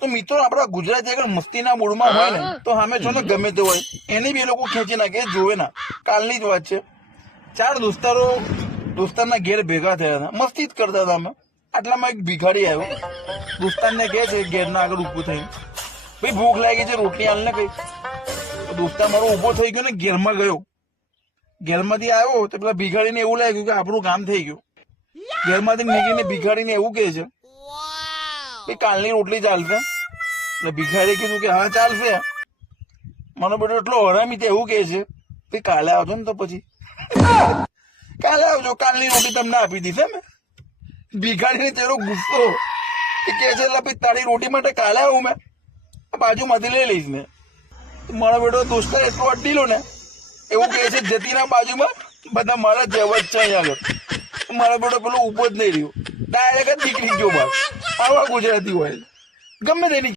તો મિત્રો આપડા ગુજરાતી અગર મસ્તીના મૂડમાં હોય ને તો સામે છો ને ગમે તે હોય એને બી એ લોકો ખેંચી નાખે. જોવે ના, કાલની જ વાત છે. 4 દોસ્તારના ઘેર ભેગા થયા હતા, મસ્તી જ કરતા હતા અમે. આટલામાં એક ભિખારી આવ્યો, દોસ્તારને કહે છે ઘેરના આગળ ઉભું થઈને, ભાઈ ભૂખ લાગી છે, રોટલી હાલ ને કઈ. દોસ્તાર મારો ઉભો થઈ ગયો ને ઘેરમાં ગયો. ઘેરમાંથી આવ્યો તો પેલા ભિખારીને એવું લાગ્યું કે આપણું કામ થઈ ગયું. ઘેરમાંથી નીકળીને ભિખારીને એવું કહે છે ભાઈ કાલની રોટલી ચાલશે? એટલે ભિખારી કીધું કે હા ચાલશે. મારો બેટો એટલો હરામી તે એવું કહે છે ભાઈ કાલે આવજો ને, તો પછી કાલે આવજો, કાલની રોટી તમને આપી દીધી મેં. ભિખારીને તેરો ગુસ્સો કે છે એટલે ભાઈ તારી રોટી માટે કાલે આવું મેં, બાજુમાંથી લઈ લઈશ ને. મારો બેટો દોસ્તાર એટલો અડીલો ને એવું કહે છે જતીના બાજુમાં બધા મારા જેવા જ છે અહીંયા આગળ. મારો બેટો પેલો ઉભો જ નહીં રહ્યો, ડાયરેક્ટ જ નીકળી ગયો બહાર. આવા ગુજરાતી હોય ગમે તેની